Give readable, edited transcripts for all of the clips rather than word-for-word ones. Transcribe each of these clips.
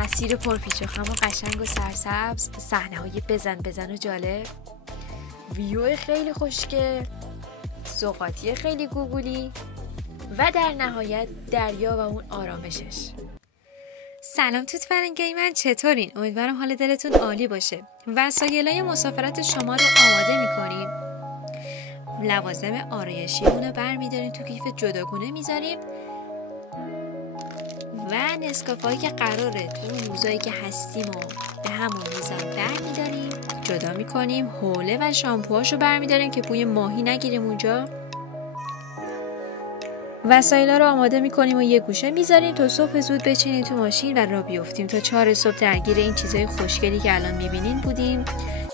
مسیر پرپیچ و خم و قشنگ و سرسبز، صحنه‌های بزن و جالب، ویو خیلی خوشگل، سوغاتی خیلی گوگولی و در نهایت دریا و اون آرامشش. سلام توت فرنگی من، چطورین؟ امیدوارم حال دلتون عالی باشه. وسایلای مسافرت شما رو آماده میکنیم. لوازم آرایشیمون رو برمیداریم تو کیف جداگونه میذاریم و نسکافه‌ای که قراره تو اون روزایی که هستیم و به همون میزان برمیداریم جدا میکنیم. حوله و شامپوهاشو برمیداریم که بوی ماهی نگیریم اونجا. وسایلا رو آماده میکنیم و یه گوشه میذاریم تا صبح زود بچینیم تو ماشین و راه بیفتیم. تا 4 صبح درگیر این چیزای خوشگلی که الان میبینین بودیم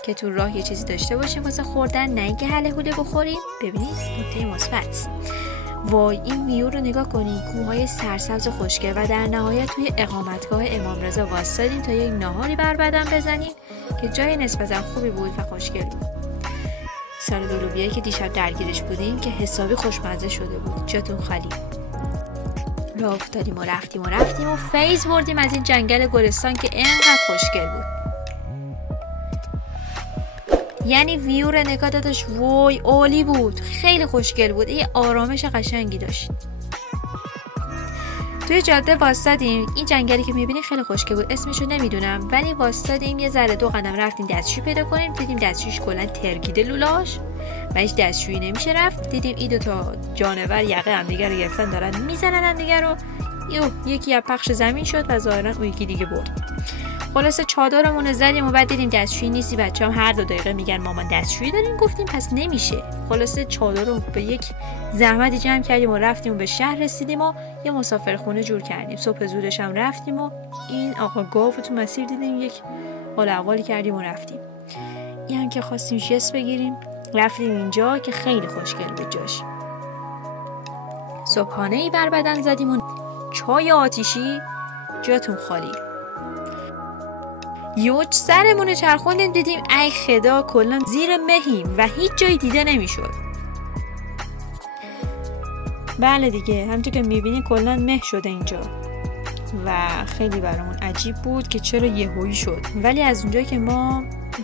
که تو راه یه چیزی داشته باشیم واسه خوردن، نه اینکه هله هوله بخوریم. ببینید نکته مثبت. وای این ویو رو نگاه کنید، کوههای سرسبز و خوشگل و در نهایت توی اقامتگاه امام رضا واسادیم تا یک ناهاری بر بدن بزنیم که جای نسبتا خوبی بود و خوشگل بود. سالاد لوبیایی که دیشب درگیرش بودیم که حسابی خوشمزه شده بود. جاتون خالی. راه افتادیم و رفتیم و فیض بردیم از این جنگل گلستان که اینقدر خوشگل بود. یعنی ویو رو نگاه داداش، وای عالی بود، خیلی خوشگل بود، یه آرامش قشنگی داشت. توی جاده واسطادیم. این جنگلی که میبینی خیلی خوشگل بود، اسمشو نمیدونم، ولی واسطادیم یه ذره 2 قدم رفتیم دستشویی پیدا کنیم. دیدیم دستشویش کلا ترکیده لولاش و هیچ دستشویی نمیشه رفت. دیدیم این 2 تا جانور یقه هم دیگه رو گرفتن دارن میزنن هم دیگه رو. یکی از پخش زمین شد و ظاهرا اون یکی دیگه برد. خلاصه چادرمون رو زدیم و بعد دیدیم دستشویی نیستی. بچه‌ام هر 2 دقیقه میگن مامان دستشویی داریم، گفتیم پس نمیشه. خلاصه چادر رو به یک زحمتی جمع کردیم و رفتیم و به شهر رسیدیم و یه مسافرخونه جور کردیم. صبح زودش هم رفتیم و این آقا گاو تو مسیر دیدیم، یک حال احوالی کردیم و رفتیم. این هم که خواستیم جس بگیریم رفتیم اینجا که خیلی خوشگل بود جاش. صبحانه‌ای بر بدن زدیم و چای آتیشی. جاتون خالی. یوچ سرمون رو چرخوندیم دیدیم ای خدا کلا زیر مهیم و هیچ جایی دیده نمیشد. بله دیگه همونطور که میبینی کلا مه شده اینجا و خیلی برامون عجیب بود که چرا یهویی شد. ولی از اونجایی که ما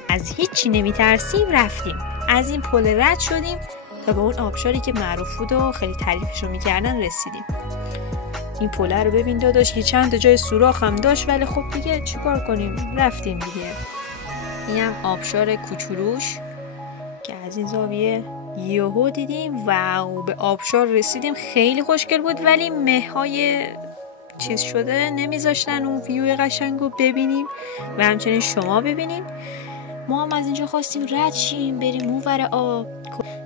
از هیچی نمیترسیم رفتیم، از این پل رد شدیم تا به اون آبشاری که معروف بود و خیلی تعریفش رو میکردن رسیدیم. این پله رو ببین داداش، یه چند تا جای سوراخ هم داشت ولی خب دیگه چیکار کنیم رفتیم دیگه. این هم آبشار کوچولوش که از این زاویه یهو دیدیم و به آبشار رسیدیم. خیلی خوشگل بود ولی مه‌های چیز شده نمیذاشتن اون ویو قشنگو ببینیم و همچنین شما ببینین. ما هم از اینجا خواستیم رد شیم بریم اونور آب.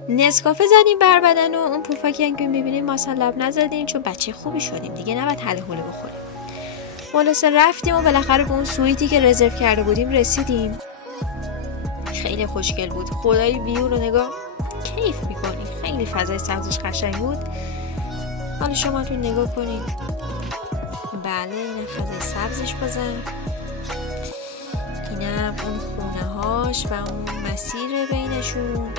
نسکافه زدیم بر بدن و اون پوفکی که میبینیم ما لب نزدیم چون بچه خوبی شدیم دیگه، نباید هله هوله بخوریم. خلاصه رفتیم و بالاخره به اون سویتی که رزرو کرده بودیم رسیدیم. خیلی خوشگل بود، خدای ویو رو نگاه کیف میکنی، خیلی فضای سبزش قشنگ بود. حالا شما تو نگاه کنید. بله این فضای سبزش بازم، اینم اون خونه هاش و اون مسیر بینشون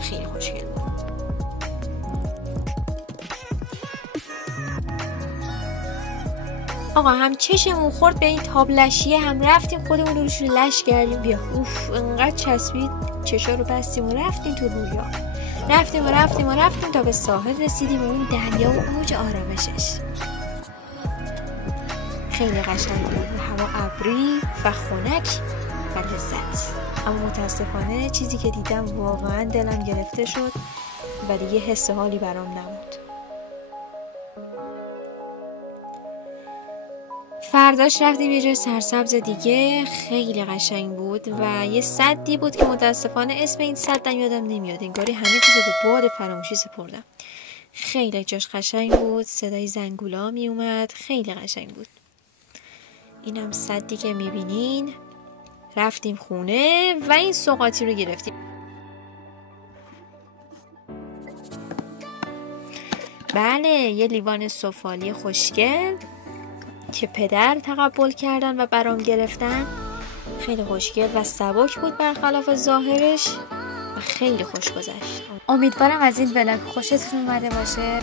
خیلی خوشگل بود. آقا هم چشمون خورد به این تابلشیه، هم رفتیم خودمون روش لش کردیم. بیا اوف انقدر چسبید چشا رو بستیم و رفتیم تو رویا. رفتیم تا به ساحل رسیدیم و اون دریا و اوج آرامشش خیلی قشنگ بود. هوا ابری و خنک و لذت. اما متاسفانه چیزی که دیدم واقعا دلم گرفته شد و دیگه حس حالی برام نمود. فرداش رفتیم یه جای سرسبز دیگه، خیلی قشنگ بود و یه سدی بود که متاسفانه اسم این سدم یادم نمیاد، انگاری همه چیزو به باد فراموشی سپردم. خیلی جاش قشنگ بود، صدای زنگولا می اومد، خیلی قشنگ بود. اینم سدی که میبینین. رفتیم خونه و این سوغاتی رو گرفتیم. بله یه لیوان سفالی خوشگل که پدر تقبل کردن و برام گرفتن. خیلی خوشگل و سبک بود برخلاف ظاهرش و خیلی خوش گذشت. امیدوارم از این ولاگ خوشتون اومده باشه.